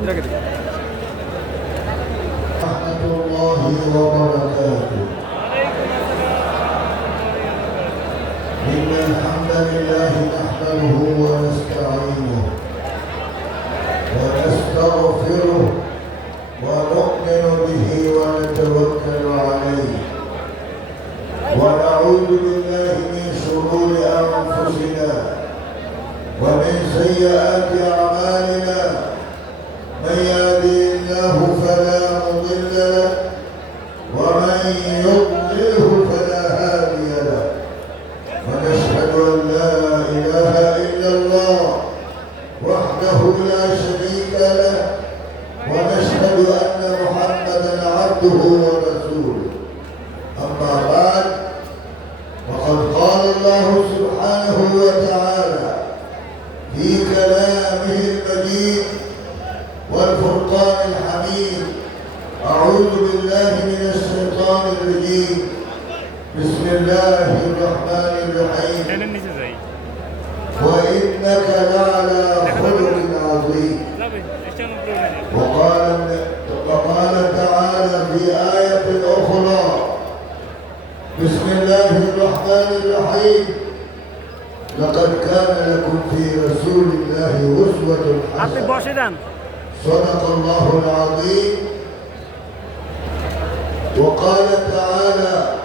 সুভদ্রাকে দিই إن الحمد لله نحمده الله الرحمن الرحيم. وإنك لعلى خلق عظيم. وقال وقال تعالى في آية أخرى. بسم الله الرحمن الرحيم. لقد كان لكم في رسول الله أسوة حسنة. صدق الله العظيم. وقال تعالى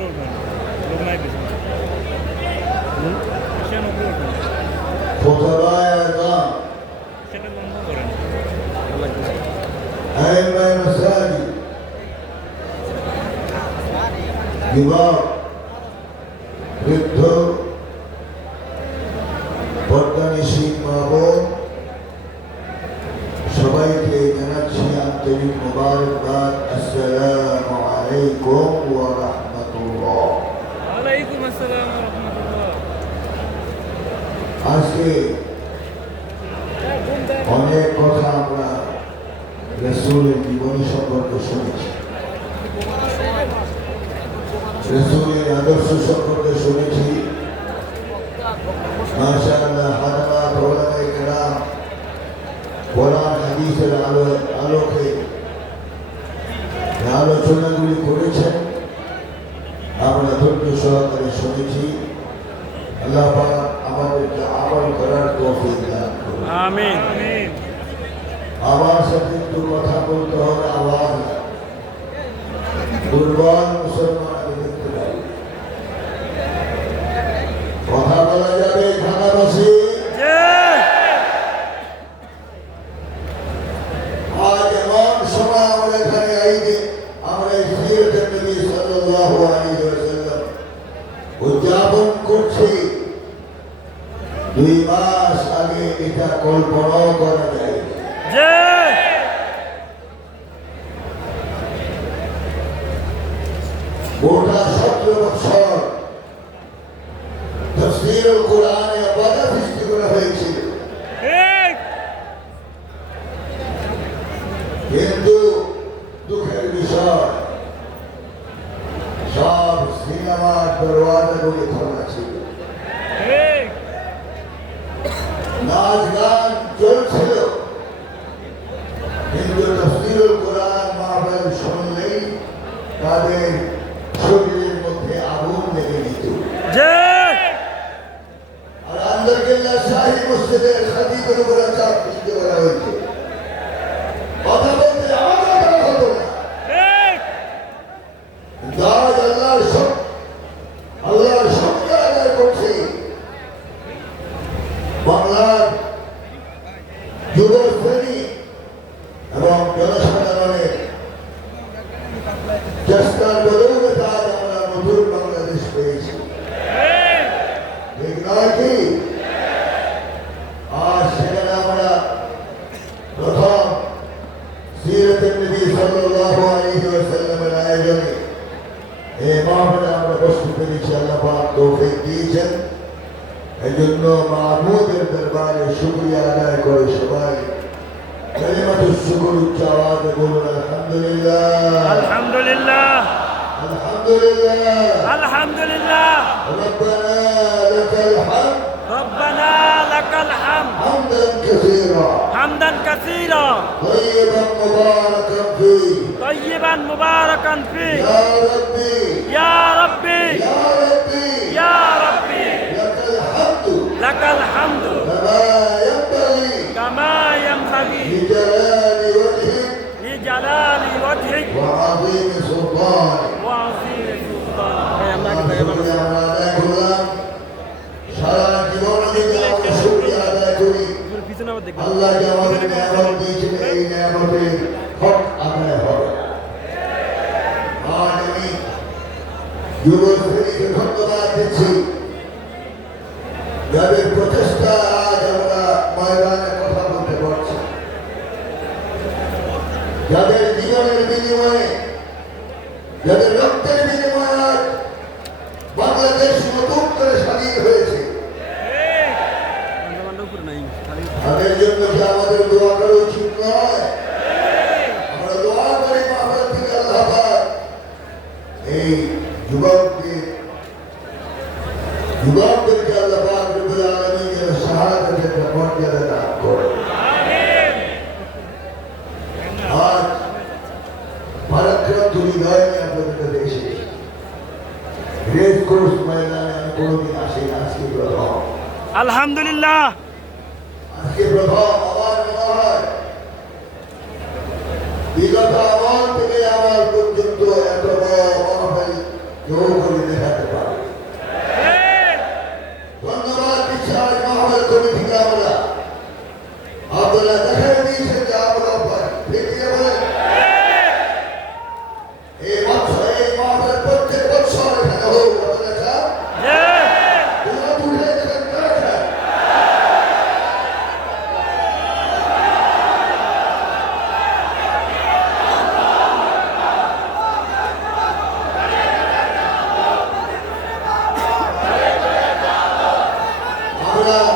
উপরে উঠবে না লোক নাই বেশি এশিয়ান উপরে উঠবে না সেটা বন্ধ করেন I am my Masari. Give up. দুই মাস আগে এটা কল্পনাও করা যায়। গোটা সত্য বছর তফসিরুল কোরআন capítulo 8. تقولون الحمد لله. الحمد لله. الحمد لله. الحمد لله. ربنا لك الحمد. ربنا لك الحمد. حمدا كثيرا. حمدا كثيرا. طيبا مباركا فيه. طيبا مباركا فيه. يا ربي. يا ربي. يا ربي. يا ربي. لك الحمد. لك الحمد. كما ينبغي. كما ينبغي. لجلال لجلال وجهك وعظيم سلطانك وعظيم سلطانك শুক্রিয়া আমরা আদায় করলাম সারা জীবন যদি আমরা শুক্রিয়া আদায় করি আল্লাহ যে আমাদের নিয়ামত দিয়েছেন এই নিয়ামতের হক আদায় হবে আজ আমি যুব শ্রেণীকে ধন্যবাদ দিচ্ছি যাদের প্রচেষ্টা আলহামদুলিল্লাহ। আমার বিগত আমল থেকে আমার পর্যন্ত এত বড় কেউ আমরা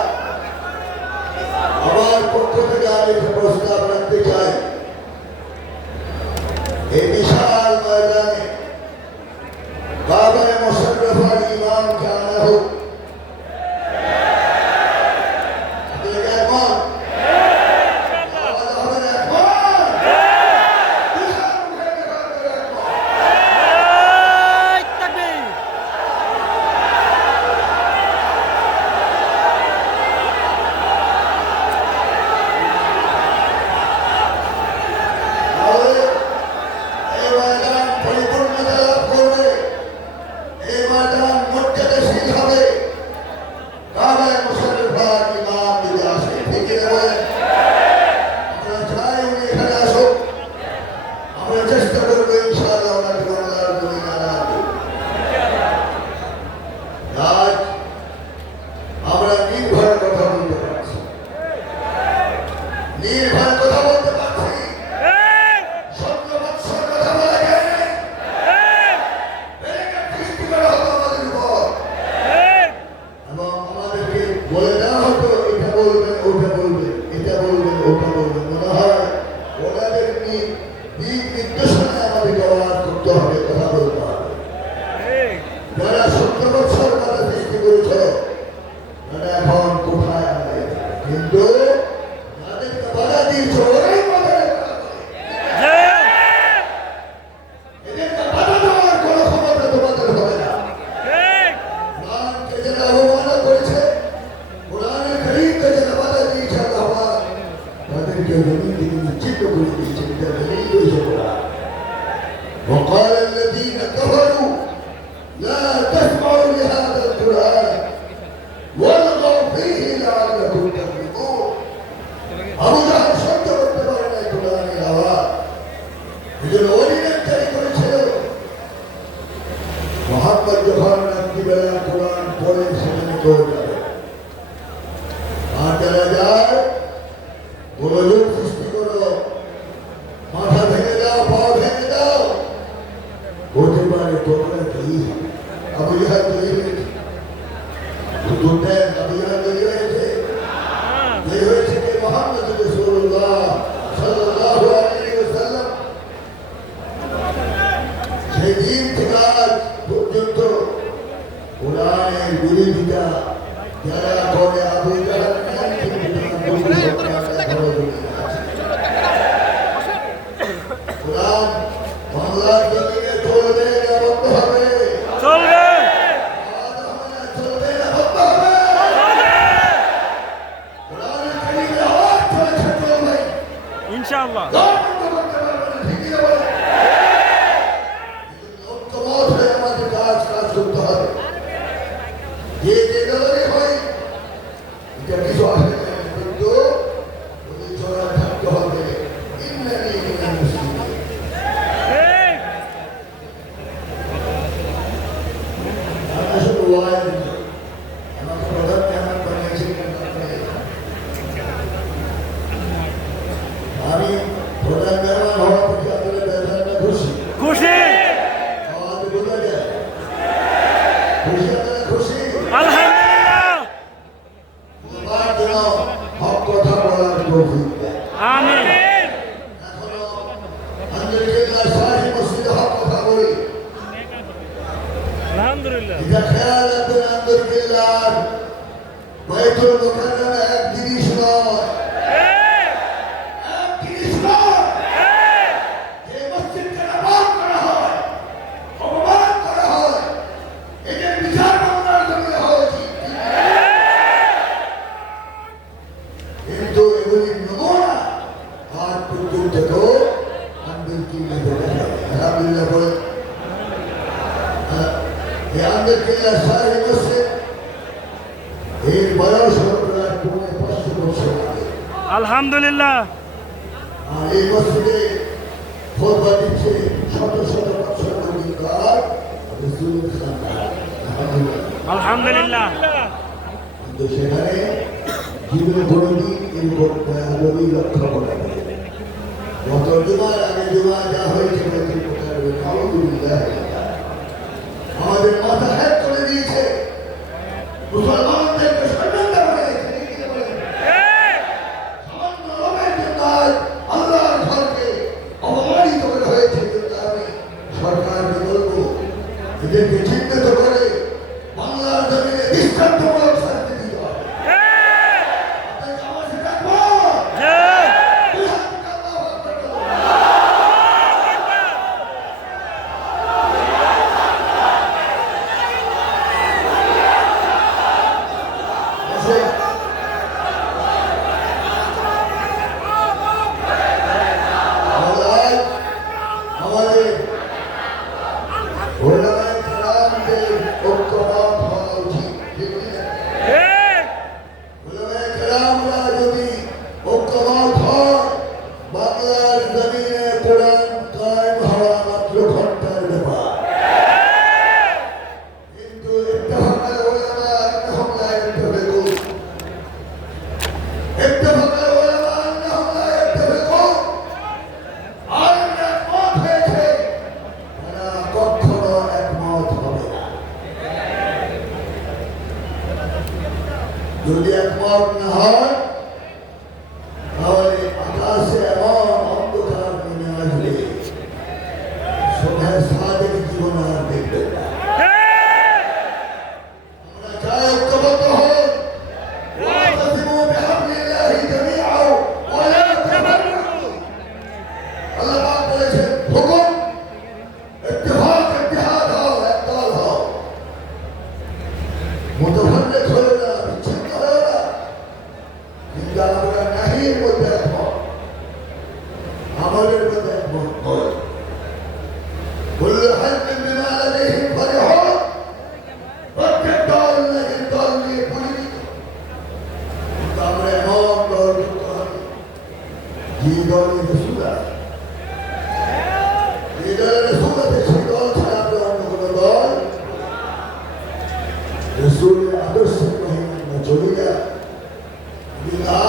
আমার পক্ষ থেকে আমি প্রস্তাব রাখতে চাই। Deus guardou por aqui. Obrigado, Deus. O Tuté Ele não Lord. ক্ষমতা গত জুমার আগে জুমা যা হয়েছে আলহামদুলিল্লাহ। Rasulullah itu sebenarnya majulia bila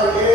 glória.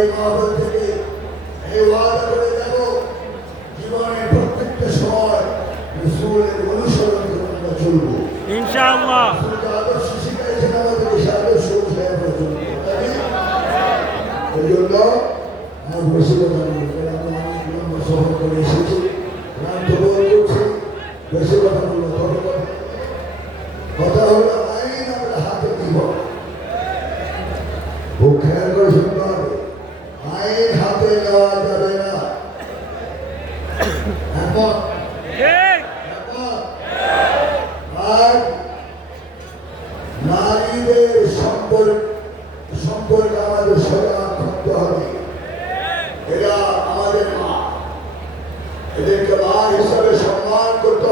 এই মহল থেকে এই ওয়াদা করে যাব জীবনের প্রত্যেকটা সময় রসুলের অনুসরণ ইনশাআল্লাহ। এদেরকে মা হিসাবে সম্মান করতে